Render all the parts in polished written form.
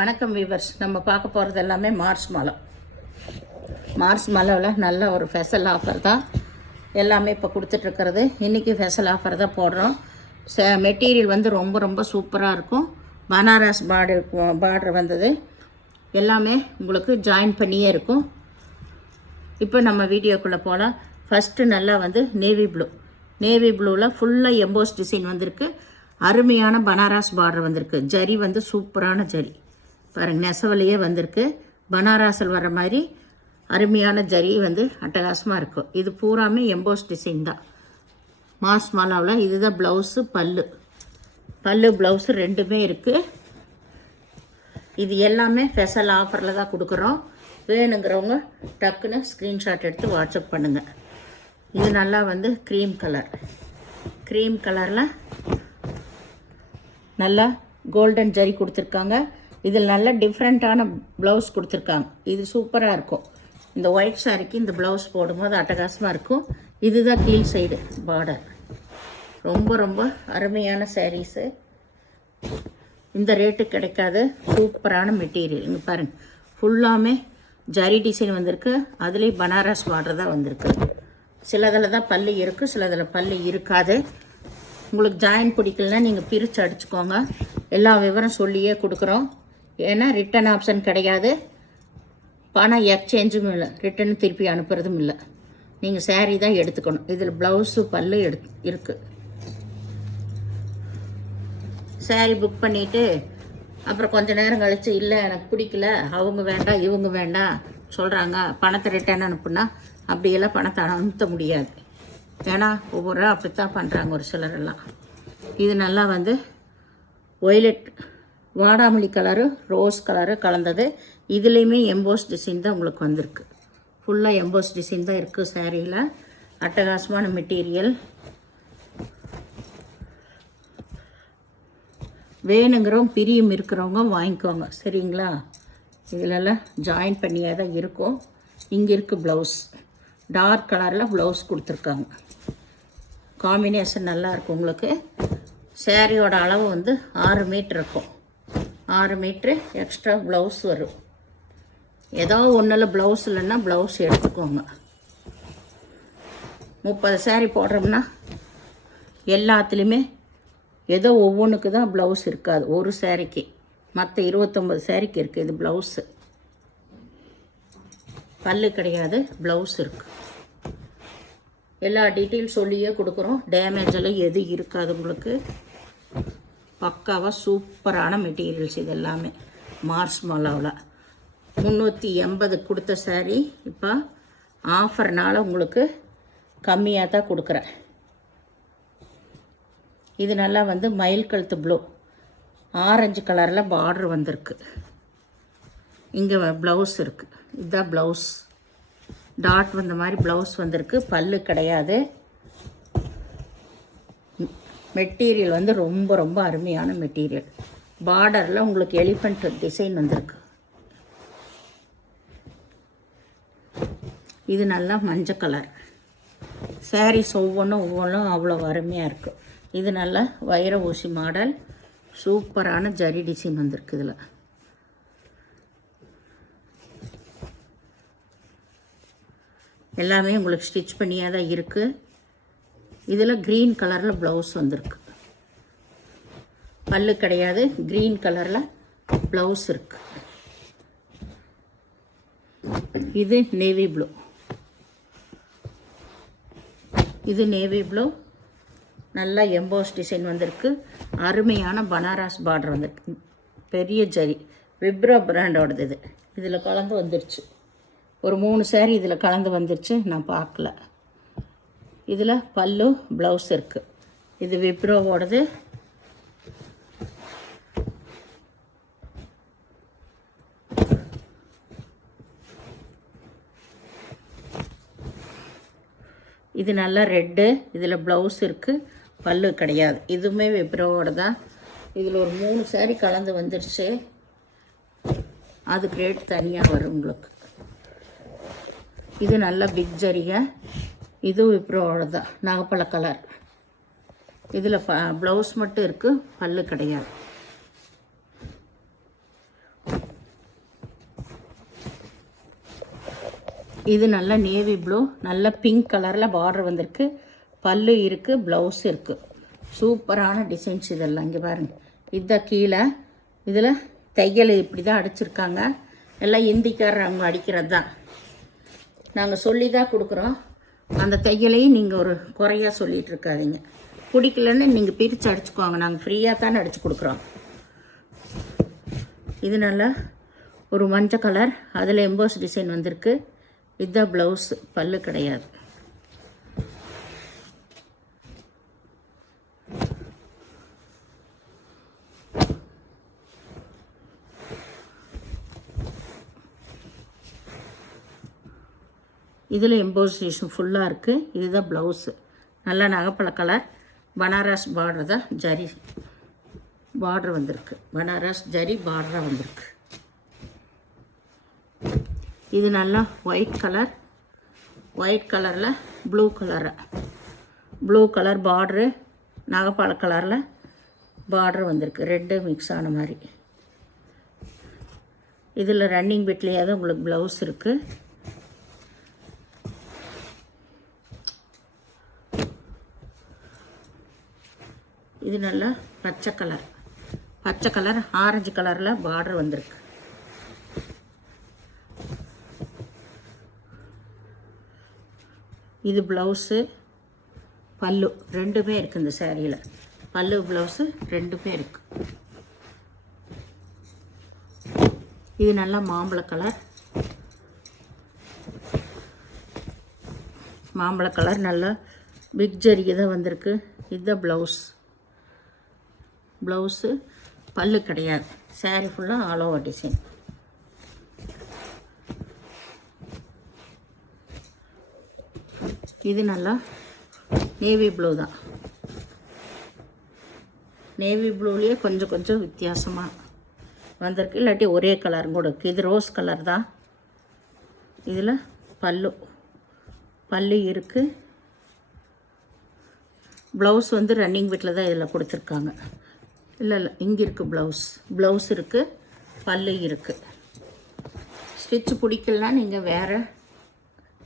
வணக்கம் வீவர்ஸ். நம்ம பார்க்க போகிறது எல்லாமே மார்ச் மாலை. மார்ச் மாலைவில் நல்ல ஒரு ஃபெஷல் ஆஃபர் தான் எல்லாமே இப்போ கொடுத்துட்ருக்கிறது. இன்றைக்கி ஃபெஷல் ஆஃபர் தான் போடுறோம். மெட்டீரியல் வந்து ரொம்ப ரொம்ப சூப்பராக இருக்கும். பனாரஸ் பார்டர் வந்தது எல்லாமே உங்களுக்கு ஜாயின் பண்ணியே இருக்கும். இப்போ நம்ம வீடியோக்குள்ளே போகலாம். ஃபஸ்ட்டு நல்லா வந்து நேவி ப்ளூவில் ஃபுல்லாக எம்போஸ் டிசைன் வந்திருக்கு. அருமையான பனாரஸ் பார்டர் வந்திருக்கு. ஜரி வந்து சூப்பரான ஜரி பாருங்கள், நெசவலையே வந்திருக்கு. பனாரஸில் வர மாதிரி அருமையான ஜரி வந்து அட்டகாசமாக இருக்கும். இது பூராமே எம்போஸ் டிசைன் தான். மார்ச் மாலாவில் இதுதான் ப்ளவுஸு. பல்லு ப்ளவுஸு ரெண்டுமே இருக்குது. இது எல்லாமே ஸ்பெஷல் ஆஃபரில் தான் கொடுக்குறோம். வேணுங்கிறவங்க டக்குன்னு ஸ்க்ரீன்ஷாட் எடுத்து வாட்ஸ்அப் பண்ணுங்கள். இது நல்லா வந்து க்ரீம் கலரில் நல்லா கோல்டன் ஜரி கொடுத்துருக்காங்க. இதில் நல்ல டிஃப்ரெண்ட்டான ப்ளவுஸ் கொடுத்துருக்காங்க. இது சூப்பராக இருக்கும். இந்த ஒயிட் சாரிக்கு இந்த ப்ளவுஸ் போடும்போது அட்டகாசமாக இருக்கும். இதுதான் கீழ் சைடு பார்டர். ரொம்ப ரொம்ப அருமையான சாரீஸு. இந்த ரேட்டு கிடைக்காது. சூப்பரான மெட்டீரியல். இங்கே பாருங்கள், ஃபுல்லாமே ஜரி டிசைன் வந்திருக்கு. அதுலேயும் பனாரஸ் பார்டர் தான் வந்திருக்கு. சிலதில் தான் பல்லு இருக்குது, சிலதில் பல்லு இருக்காது. உங்களுக்கு ஜாயின் பிடிக்கலன்னா நீங்கள் பிரித்து அடிச்சுக்கோங்க. எல்லா விவரம் சொல்லியே கொடுக்குறோம். ஏன்னா ரிட்டன் ஆப்ஷன் கிடையாது. பணம் எக்ஸ்சேஞ்சும் இல்லை, ரிட்டன் திருப்பி அனுப்புறதும் இல்லை. நீங்கள் சேரீ தான் எடுத்துக்கணும். இதில் ப்ளவுஸு பல்லு இருக்குது. சேரீ புக் பண்ணிவிட்டு அப்புறம் கொஞ்சம் நேரம் கழித்து இல்லை எனக்கு பிடிக்கல, அவங்க வேண்டாம் இவங்க வேண்டாம் சொல்கிறாங்க, பணத்தை ரிட்டன் அனுப்புனா அப்படியெல்லாம் பணத்தை அனுப்ப முடியாது. ஏன்னா ஒவ்வொரு அப்படித்தான் பண்ணுறாங்க ஒரு சிலரெல்லாம். இது நல்லா வந்து ஒய்லெட் வாடாமல்லி கலரு ரோஸ் கலரு கலந்தது. இதுலேயுமே எம்போஸ் டிசைன் தான் உங்களுக்கு வந்திருக்கு. ஃபுல்லாக எம்போஸ் டிசைன் தான் இருக்குது சாரியில். அட்டகாசமான மெட்டீரியல். வேணுங்கிறவங்க பிரியும் இருக்கிறவங்க வாங்கிக்கோங்க, சரிங்களா? இதிலெல்லாம் ஜாயின் பண்ணியே தான் இருக்கும். இங்கே இருக்குது ப்ளவுஸ். டார்க் கலரில் ப்ளவுஸ் கொடுத்துருக்காங்க. காம்பினேஷன் நல்லாயிருக்கும் உங்களுக்கு. சேரீயோட அளவு வந்து 6 மீட்ரு இருக்கும். 6 மீட்ரு எக்ஸ்ட்ரா ப்ளவுஸ் வரும். ஏதோ ஒன்றில் ப்ளவுஸ் இல்லைன்னா ப்ளவுஸ் எடுத்துக்கோங்க. 30 சேரீ போடுறோம்னா எல்லாத்துலேயுமே ஏதோ ஒவ்வொன்றுக்கு தான் ப்ளவுஸ் இருக்காது. ஒரு சேரீக்கு மற்ற 29 சேரீக்கு இருக்குது. இது ப்ளவுஸு. பல்லு கிடையாது, ப்ளவுஸ் இருக்குது. எல்லா டீட்டெயில் சொல்லியே கொடுக்குறோம். டேமேஜ் எல்லாம் எதுவும் இருக்காது உங்களுக்கு. பக்காவாக சூப்பரான மெட்டீரியல்ஸ். இது எல்லாமே மார்ச் மாலாவில் 380 கொடுத்த சாரீ இப்போ ஆஃபர்னால் உங்களுக்கு கம்மியாக தான் கொடுக்குறேன். இது நல்லா வந்து மயில் கழுத்து ப்ளூ ஆரஞ்சு கலரில் பார்டர் வந்திருக்கு. இங்கே ப்ளவுஸ் இருக்குது. இதுதான் ப்ளவுஸ். டாட் வந்த மாதிரி ப்ளவுஸ் வந்திருக்கு. பல்லு கிடையாது. மெட்டீரியல் வந்து ரொம்ப ரொம்ப அருமையான மெட்டீரியல். பார்டரில் உங்களுக்கு எலிஃபண்ட் டிசைன் வந்திருக்கு. இது நல்லா மஞ்சள் கலர். சாரீஸ் ஒவ்வொன்றும் அவ்வளோ அருமையாக இருக்குது. இது நல்லா வைர ஊசி மாடல். சூப்பரான ஜரி டிசைன் வந்திருக்கு. இதில் எல்லாமே உங்களுக்கு ஸ்டிச் பண்ணியே தான் இருக்குது. இதில் க்ரீன் கலரில் ப்ளவுஸ் வந்திருக்கு. பல்லு கிடையாது. க்ரீன் கலரில் ப்ளவுஸ் இருக்குது. இது நேவி ப்ளூ. நல்லா எம்போஸ் டிசைன் வந்திருக்கு. அருமையான பனாரஸ் பார்டர் வந்திருக்கு. பெரிய ஜரி விப்ரோ பிராண்டோடது. இதில் கலந்து வந்துருச்சு. ஒரு 3 சேரீ இதில் கலந்து வந்துருச்சு, நான் பார்க்கல. இதில் பல்லு ப்ளவுஸ் இருக்குது. இது விப்ரோவோடது. இது நல்லா ரெட்டு. இதில் ப்ளவுஸ் இருக்குது, பல்லு கிடையாது. இதுவுமே விப்ரோவோட தான். இதில் ஒரு 3 சேரீ கலந்து வந்துருச்சு. அதுக்கு ரேட் தனியாக வரும் உங்களுக்கு. இது நல்ல பிக் ஜரிகை. இது விப்ரோவோட தான். நாகப்பழ கலர். இதில் ப்ளவுஸ் மட்டும் இருக்குது, பல்லு கிடையாது. இது நல்ல நேவி ப்ளூ, நல்ல பிங்க் கலரில் பார்டர் வந்திருக்கு. பல்லு இருக்குது, ப்ளவுஸ் இருக்குது. சூப்பரான டிசைன்ஸ் இதெல்லாம். இங்கே பாருங்கள், இதுதான் கீழே. இதில் தையல் இப்படி தான் அடிச்சிருக்காங்க. எல்லாம் இந்திக்காரர் அவங்க அடிக்கிறது தான். நாங்கள் சொல்லி தான் கொடுக்குறோம். அந்த தையலையும் நீங்கள் ஒரு குறையாக சொல்லிகிட்டு இருக்காதீங்க. பிடிக்கலன்னு நீங்கள் பிரித்து அடிச்சுக்குவாங்க. நாங்கள் ஃப்ரீயாக தானே அடித்து கொடுக்குறோம். இது நல்லா ஒரு மஞ்சள் கலர், அதில் எம்போஸ் டிசைன் வந்திருக்கு. இதுதான் ப்ளவுஸு, பல்லு கிடையாது. இதில் எம்போசிஷன் ஃபுல்லாக இருக்குது. இதுதான் ப்ளவுஸு. நல்லா நகைப்பழ கலர், பனாரஸ் பார்டர் தான், ஜரி பார்டர் வந்திருக்கு. பனாரஸ் ஜரி பார்டராக வந்திருக்கு. இது நல்லா ஒயிட் கலர், ஒயிட் கலரில் ப்ளூ கலர் பார்ட்ரு, நகைப்பழ கலரில் பார்டர் வந்திருக்கு. ரெட்டு மிக்ஸ் ஆன மாதிரி. இதில் ரன்னிங் பிட்லேயே தான் உங்களுக்கு ப்ளவுஸ் இருக்குது. இது நல்லா பச்சை கலர் ஆரஞ்சு கலரில் பார்டர் வந்திருக்கு. இது ப்ளவுஸு, பல்லு ரெண்டுமே இருக்குது. இந்த சேரீயில் பல்லு ப்ளவுஸு ரெண்டுமே இருக்குது. இது நல்லா மாம்பழ கலர் நல்லா பிக் ஜரிகை தான் வந்திருக்கு. இதுதான் ப்ளவுஸு, பல்லு கிடையாது. சேரீ ஃபுல்லாக ஆல் ஓவர் டிசைன். இது நல்லா நேவி ப்ளூ தான். நேவி ப்ளூலேயே கொஞ்சம் வித்தியாசமாக வந்திருக்கு. இல்லாட்டி ஒரே கலரும் கூட இருக்குது. இது ரோஸ் கலர் தான். இதில் பல்லு இருக்குது. ப்ளவுஸ் வந்து ரன்னிங் பிட்டில் தான் இதில் கொடுத்துருக்காங்க. இல்லை இங்கே இருக்குது ப்ளவுஸ் இருக்குது, பல்லு இருக்குது. ஸ்டிச்சு பிடிக்கலனா நீங்கள் வேறு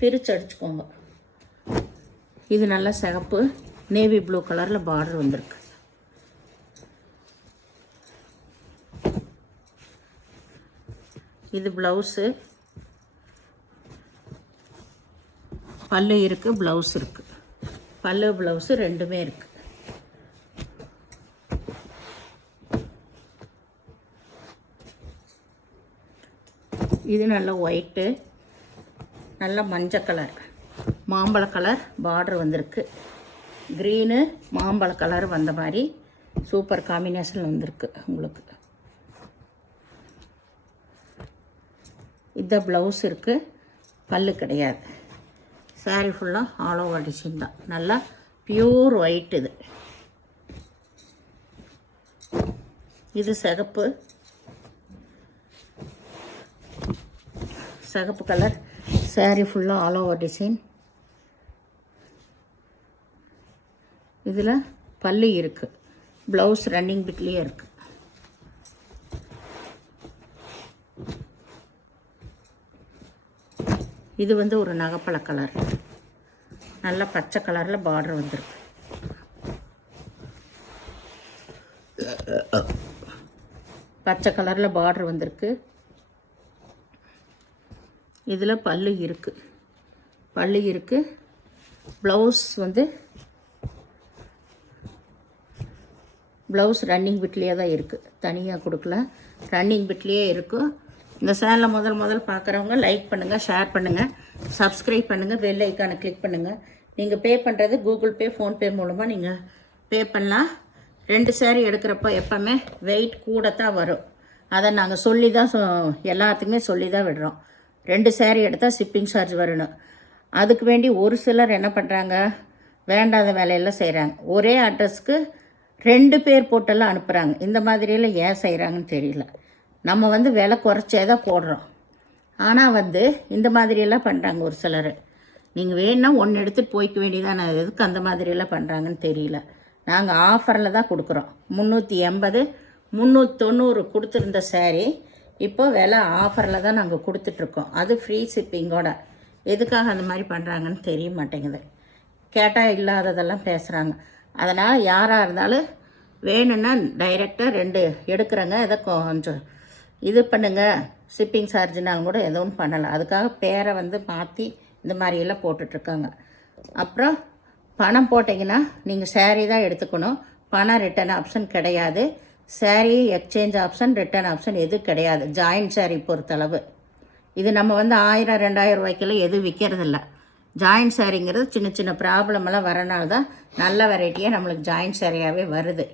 பிரித்து அடிச்சுக்கோங்க. இது நல்லா சிகப்பு நேவி ப்ளூ கலரில் பார்டர் வந்திருக்கு. இது ப்ளவுஸு, பல்லு இருக்குது, ப்ளவுஸ் இருக்குது. பல்லு ப்ளவுஸு ரெண்டுமே இருக்குது. இது நல்ல ஒயிட்டு, நல்ல மஞ்சள் கலர், மாம்பழ கலர் பார்டர் வந்திருக்கு. க்ரீனு மாம்பழ கலர் வந்த மாதிரி சூப்பர் காம்பினேஷன் வந்திருக்கு உங்களுக்கு. இதுதான் ப்ளவுஸ் இருக்குது, பல்லு கிடையாது. சாரீ ஃபுல்லாக ஆல் ஓவர் டிசைன் தான். நல்லா பியூர் ஒயிட். இது சிகப்பு கலர். சாரீ ஃபுல்லாக ஆல் ஓவர் டிசைன். இதில் பல்லு இருக்குது, ப்ளவுஸ் ரன்னிங் பிட்லேயே இருக்குது. இது வந்து ஒரு நகைப்பழ கலர், நல்ல பச்சை கலரில் பார்டர் வந்திருக்கு. பச்சை கலரில் பார்டர் வந்திருக்கு. இதில் பல்லு இருக்குது. ப்ளவுஸ் வந்து ப்ளவுஸ் ரன்னிங் பிட்லேயே தான் இருக்குது, தனியாக கொடுக்கல, ரன்னிங் பிட்லேயே இருக்கும். இந்த சேனலை முதல் பார்க்குறவங்க லைக் பண்ணுங்கள், ஷேர் பண்ணுங்கள், சப்ஸ்கிரைப் பண்ணுங்கள், பெல் ஐக்கானை கிளிக் பண்ணுங்கள். நீங்கள் பே பண்ணுறது கூகுள் பே, ஃபோன்பே மூலமாக நீங்கள் பே பண்ணலாம். 2 சேரீ எடுக்கிறப்ப எப்போவுமே வெயிட் கூட தான் வரும். அதை நாங்கள் சொல்லி தான் எல்லாத்துக்குமே சொல்லி தான் விடுறோம். 2 சேரீ எடுத்தால் ஷிப்பிங் சார்ஜ் வரணும். அதுக்கு வேண்டி ஒரு சிலர் என்ன பண்ணுறாங்க, வேண்டாத வேலையெல்லாம் செய்கிறாங்க. ஒரே அட்ரஸ்க்கு 2 பேர் போட்டெல்லாம் அனுப்புகிறாங்க. இந்த மாதிரியெல்லாம் ஏன் செய்கிறாங்கன்னு தெரியல. நம்ம வந்து விலை குறைச்சே தான் போடுறோம். ஆனால் வந்து இந்த மாதிரியெல்லாம் பண்ணுறாங்க ஒரு சிலர். நீங்கள் வேணுன்னா ஒன்று எடுத்துகிட்டு போய்க்க வேண்டியதான். எதுக்கு அந்த மாதிரியெல்லாம் பண்ணுறாங்கன்னு தெரியல. நாங்கள் ஆஃபரில் தான் கொடுக்குறோம். 380 390 கொடுத்துருந்த சேரீ இப்போ விலை ஆஃபரில் தான் நாங்கள் கொடுத்துட்ருக்கோம். அது ஃப்ரீ ஷிப்பிங்கோட. எதுக்காக அந்த மாதிரி பண்ணுறாங்கன்னு தெரிய மாட்டேங்குது. கேட்டால் இல்லாததெல்லாம் பேசுகிறாங்க. அதனால் யாராக இருந்தாலும் வேணும்னா டைரெக்டாக 2 எடுக்கிறேங்க, எதை கொஞ்சம் இது பண்ணுங்கள், ஷிப்பிங் சார்ஜினாலும் கூட எதுவும் பண்ணலை. அதுக்காக பேரை வந்து மாற்றி இந்த மாதிரியெல்லாம் போட்டுட்ருக்காங்க. அப்புறம் பணம் போட்டிங்கன்னா நீங்கள் சேரீ தான் எடுத்துக்கணும். பணம் ரிட்டன் ஆப்ஷன் கிடையாது. சேரீ எக்ஸ்சேஞ்ச் ஆப்ஷன், ரிட்டன் ஆப்ஷன் எதுவும் கிடையாது ஜாயின்ட் சேரீ பொறுத்தளவு. இது நம்ம வந்து 1000 2000 ரூபாய்க்கெல்லாம் எதுவும் விற்கிறதில்ல. ஜாயின்ட் சேரீங்கிறது சின்ன சின்ன ப்ராப்ளமெல்லாம் வரனால தான் நல்ல வெரைட்டியாக நம்மளுக்கு ஜாயின்ட் சேரீயாகவே வருது.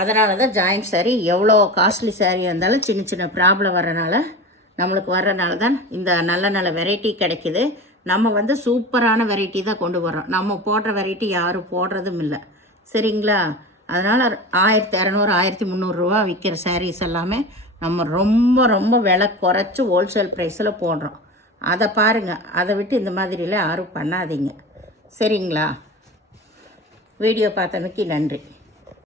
அதனால தான் ஜாயின்ட் சேரீ எவ்வளோ காஸ்ட்லி சேரீயாக இருந்தாலும் சின்ன சின்ன ப்ராப்ளம் வரனால நம்மளுக்கு வர்றனால தான் இந்த நல்ல நல்ல வெரைட்டி கிடைக்கிது. நம்ம வந்து சூப்பரான வெரைட்டி தான் கொண்டு வரோம். நம்ம போடுற வெரைட்டி யாரும் போடுறதும் இல்லை, சரிங்களா? அதனால் 1200 1300 ரூபா விற்கிற சாரீஸ் எல்லாமே நம்ம ரொம்ப ரொம்ப விலை குறைச்சி ஹோல்சேல் ப்ரைஸில் போடுறோம். அதை பாருங்கள். அதை விட்டு இந்த மாதிரிலாம் யாரும் பண்ணாதீங்க, சரிங்களா? வீடியோ பார்த்தமைக்கு நன்றி.